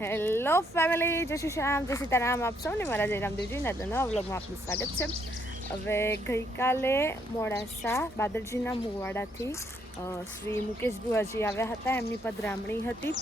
Hello family, જય શ્રી શ્યામ, જય સીતારામ. આપ સૌને મારા જયરામ દેવજીના નવા વ્લોગમાં આપનું સ્વાગત છે. હવે ગઈકાલે મોડાસા બાદરજીના મુવાડાથી શ્રી મુકેશ બુઆજી આવ્યા હતા. એમની પધરામણી હતી,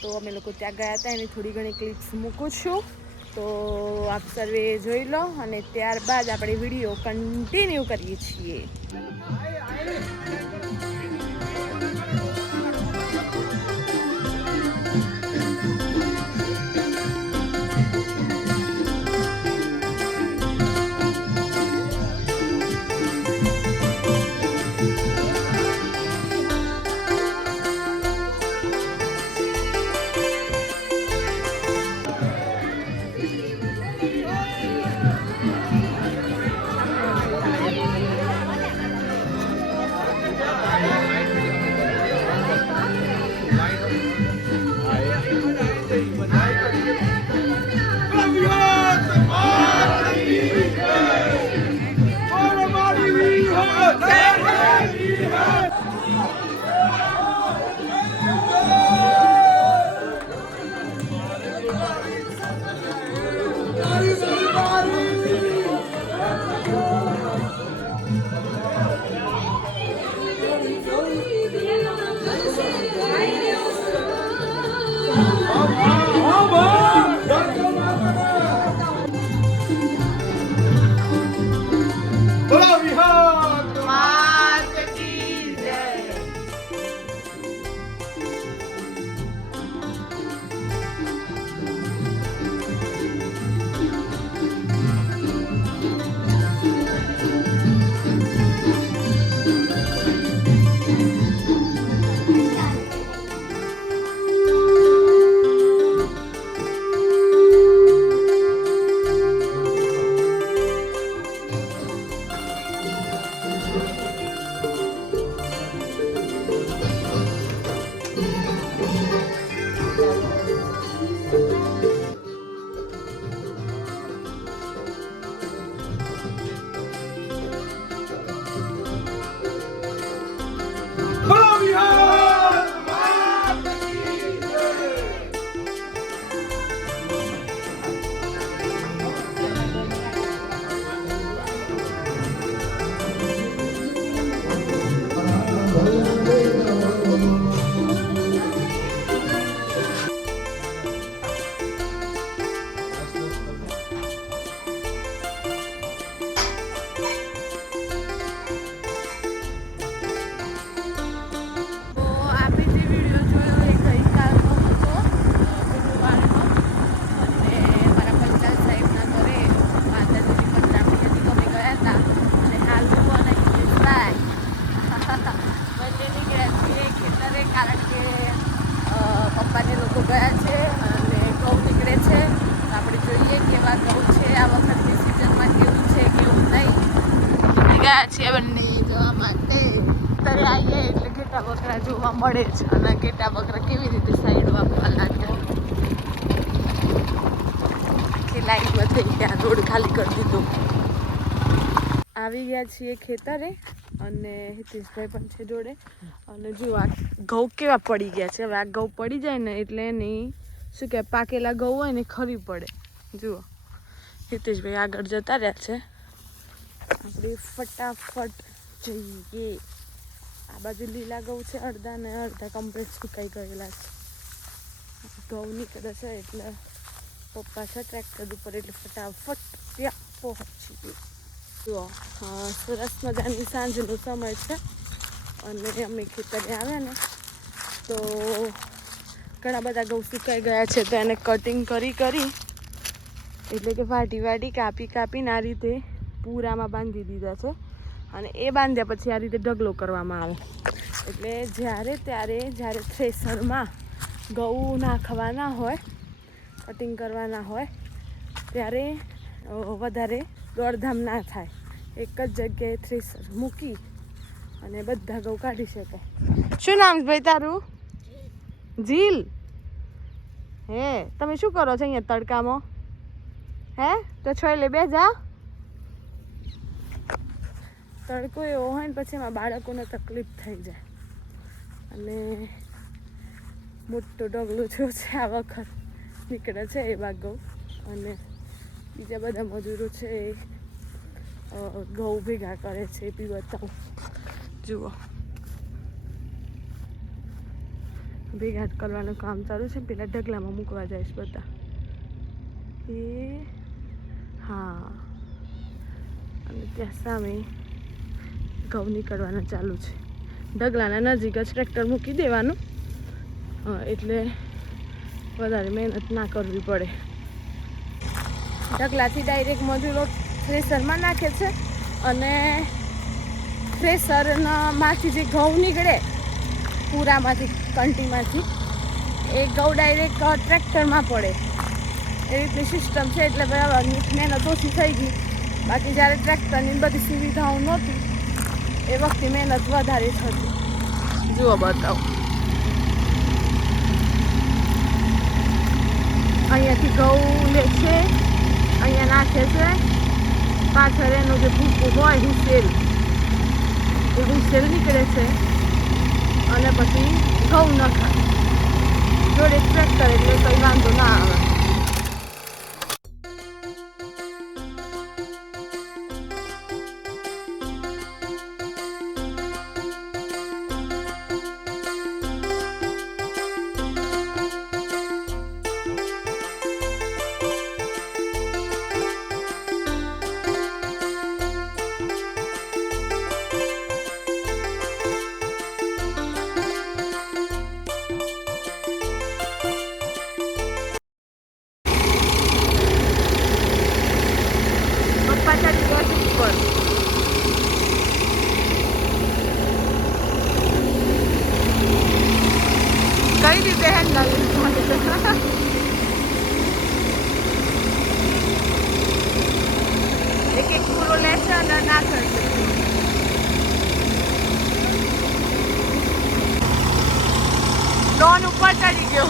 તો અમે લોકો ત્યાં ગયા હતા. એની થોડી ઘણી ક્લિપ્સ મૂકું છું, તો આપ સર્વે જોઈ લો અને ત્યારબાદ આપણે વિડીયો કન્ટિન્યુ કરીએ છીએ. પપ્પાને લોકો ગયા છે અને ઘઉં નીકળે છે. તો આપણે જોઈએ કેવા ઘઉં છે આ વખતની સિઝનમાં, કેવું છે કેવું નહીં. નીકળી ગયા છીએ બંને જોવા માટે. ત્યારે આવીએ એટલે ઘેટા બકરા જોવા મળે છે, અને ઘેટા બકરા કેવી રીતે સાઈડ આપવા લાગે. આખી લાઈનમાં થઈ ગયા, રોડ ખાલી કરી દીધો. આવી ગયા છીએ ખેતરે અને હિતેશભાઈ પણ છે જોડે. અને જો આ ઘઉં કેવા પડી ગયા છે. હવે આ ઘઉં પડી જાય ને એટલે એની શું કે પાકેલા ઘઉં હોય ને ખરી પડે. જુઓ હિતેશભાઈ આગળ જતા રહ્યા છે, આપણે ફટાફટ જઈએ. આ બાજુ લીલા ઘઉં છે અડધા, ને અડધા કમ્પ્લીટ સુકાઈ ગયેલા છે. ઘઉં નીકળે છે એટલે પપ્પા છે ટ્રેક્ટર ઉપર, એટલે ફટાફટ ત્યાં પહોંચીએ. જુઓ સરસ મજાની સાંજનો સમય છે અને અમે ખેતરે આવ્યા ને તો ઘણા બધા ઘઉં સુકાઈ ગયા છે, તો એને કટિંગ કરી એટલે કે વાટી કાપીને આ રીતે પૂરામાં બાંધી દીધા છે. અને એ બાંધ્યા પછી આ રીતે ઢગલો કરવામાં આવે, એટલે જ્યારે થ્રેસરમાં ઘઉં નાખવાના હોય, કટિંગ કરવાના હોય, ત્યારે વધારે દોડધામ ના થાય. એક જ જગ્યાએ થ્રેસર મૂકી અને બધા ઘઉં કાઢી શકાય. શું નામ છે ભાઈ તારું? જીલ. હે, તમે શું કરો છો અહીંયા તડકામાં? હે તો છોલે બે જા. તડકો એવો હોય ને પછી એમાં બાળકોને તકલીફ થઈ જાય. અને મોટો ઢગલો થયો છે આ વખત નીકળે છે એવા ઘઉં, અને બીજા બધા મજૂરો છે એ ઘઉં ભેગા કરે છે. એ બી બતાવું, જુઓ ભેગા કરવાનું કામ ચાલુ છે. પેલા ઢગલામાં મૂકવા જઈશ બધા. એ હા, અને ત્યાં સામે ઘઉં નીકળવાના ચાલુ છે. ઢગલાના નજીક જ ટ્રેક્ટર મૂકી દેવાનું, એટલે વધારે મહેનત ના કરવી પડે. ઢગલાથી ડાયરેક્ટ મજૂરો થ્રેસરમાં નાખે છે, અને થ્રેસરમાંથી જે ઘઉં નીકળે પૂરામાંથી, કંટીમાંથી, એ ઘઉં ડાયરેક્ટ ટ્રેક્ટરમાં પડે. એ રીતની સિસ્ટમ છે, એટલે બરાબર મહેનત ઓછી થઈ ગઈ. બાકી જ્યારે ટ્રેક્ટરની બધી સુવિધાઓ નહોતી એ વખતે મહેનત વધારે થતી. જુઓ બતાવો, અહીંયાથી ઘઉં લે છે, અહીંયા નાખે છે. પાછળ એનું જે ભૂકું હોય હુસેલ, એ હુસેલ નીકળે છે, અને પછી ઘઉં નખાય. જોડે ટ્રેક્ટર એટલે કંઈ વાંધો ના આવે. કઈ રીતે હેન્ડલ એક એક પૂરો લેશે અને ના કરશે. ડોન ઉપર ચડી ગયો.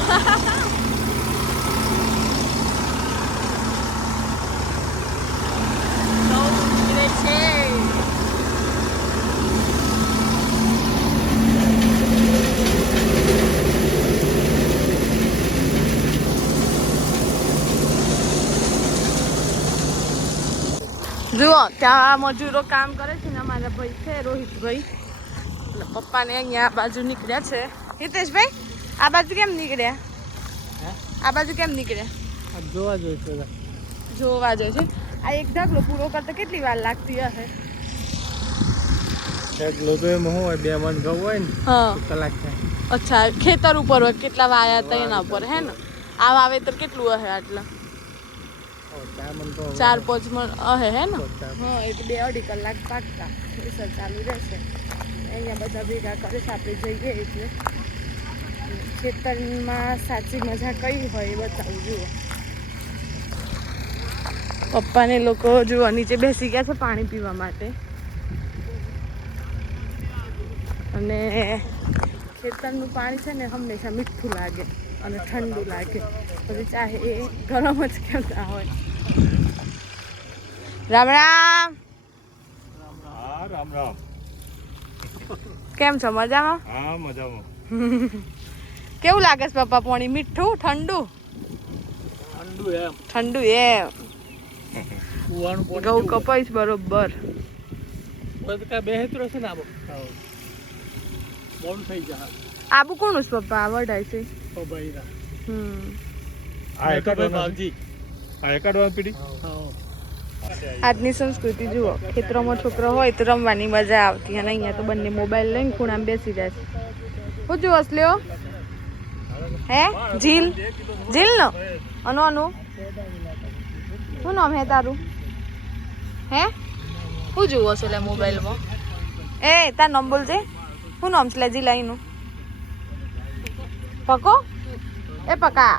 જુઓ ત્યાં મજૂરો કામ કરે છે ને, અમારા ભાઈ છે રોહિતભાઈ, એટલે પપ્પાને અહીંયા આ બાજુ નીકળ્યા છે. હિતેશભાઈ, આ બાજુ કેમ નીકળ્યા? આ બાજુ કેમ નીકળ્યા? જોવા જોઈએ, જોવા જોઈએ છે. આ એક ઢગલો પૂરો કરતા કેટલી વાર લાગતી હશે? ઢગલો તો એમ હોય 2 મણ ઘઉં હોય ને, હા, કલાક થાય. અચ્છા, ખેતર ઉપર હોય કેટલા વાયા હતા એના ઉપર, હે ને? આ વાવેતર કેટલું હશે? આટલા 4-5 મણ હે, હે ને? હા, એટલે 2-2.5 કલાક પાકતા પ્રેશર ચાલુ રહેશે. અહીંયા બધા ભેગા કરે છે, આપણે જઈએ એટલે ખેતરમાં સાચી મજા કઈ હોય એ બતાવું. જુઓ પપ્પાને લોકો જુઓ નીચે બેસી ગયા છે પાણી પીવા માટે, અને ખેતરનું પાણી છે ને હંમેશા મીઠું લાગે અને ઠંડુ લાગે, પછી ચાહે એ ગરમ જ કેમ ના હોય. રામ રામ. હા, રામ રામ. કેમ છો? મજામાં? હા, મજામાં. કેવું લાગે છે પપ્પા પાણી? મીઠું ઠંડુ? ઠંડુ એમ. ઘઉં કપાઈશ બરોબર. આબુ કોનું છે પપ્પા? વઢાય છે. આજની સંસ્કૃતિ જુઓ, ખેતરોમાં છોકરો હોય તો રમવાની મજા આવતી, અને અહીંયા તો બંને મોબાઈલ લઈને ખૂણામાં બેસી જાય છે. શું જુઓ લ્યો? હે ઝીલ? ઝીલ નો અનોનું શું નામ હે તારું? હે શું જુઓ છે મોબાઈલમાં? એ તાર નામ બોલજે. શું નામ છે જીલાઈનું? પકો? એ પકા.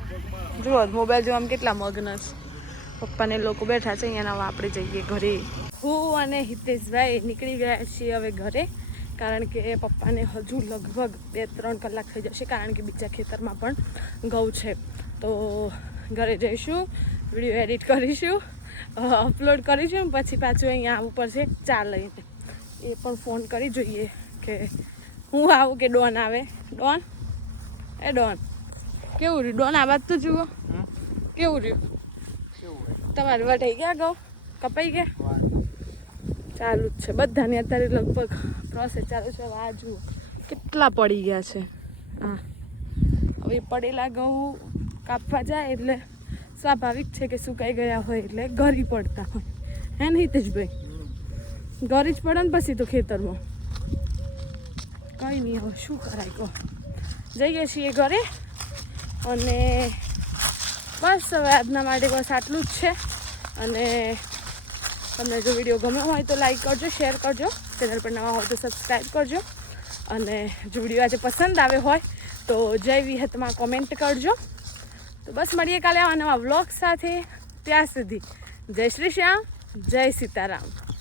જુઓ મોબાઈલ જોવામાં કેટલા મગ્ન છે. પપ્પાને લોકો બેઠા છે અહીંયા. આપણે જઈએ ઘરે. હું અને હિતેશભાઈ નીકળી ગયા છીએ હવે ઘરે, કારણ કે પપ્પાને હજુ લગભગ 2-3 કલાક થઈ જશે, કારણ કે બીજા ખેતરમાં પણ ઘઉં છે. તો ઘરે જઈશું, વિડીયો એડિટ કરીશું, અપલોડ કરીશું, પછી પાછું અહીંયા આવવું પડશે ચા લઈને. એ પણ ફોન કરી જોઈએ કે હું આવું કે ડોન આવે. ડોન, એ ડોન કેવું રહ્યું? ડોન આવાજ તો જુઓ, કેવું રહ્યું તમારે વઢાઈ ગયા ઘઉં કપાઈ ગયા ચાલુ જ છે બધાની અત્યારે લગભગ પ્રોસેસ ચાલુ છે હવે આ જુઓ કેટલા પડી ગયા છે હા હવે પડેલા ઘઉં કાપવા જાય એટલે સ્વાભાવિક છે કે સુકાઈ ગયા હોય એટલે ઘરી પડતા હોય હે ને હિતેશભાઈ ઘરી જ પડે ને પછી તો ખેતરમાં કંઈ નહીં હવે શું કરાય કહો જઈએ છીએ ઘરે અને બસ હવે આજના માટે બસ આટલું જ છે અને તમને જો વિડીયો ગમ્યો હોય તો લાઈક કરજો શેર કરજો ચેનલ પર નવા હોય તો સબસ્ક્રાઈબ કરજો અને જો વિડીયો આજે પસંદ આવ્યો હોય તો જય વિહતમાં કોમેન્ટ કરજો તો બસ મળીએ કાલે આવા નવા વ્લોગ સાથે ત્યાં સુધી જય શ્રી શ્યામ જય સીતારામ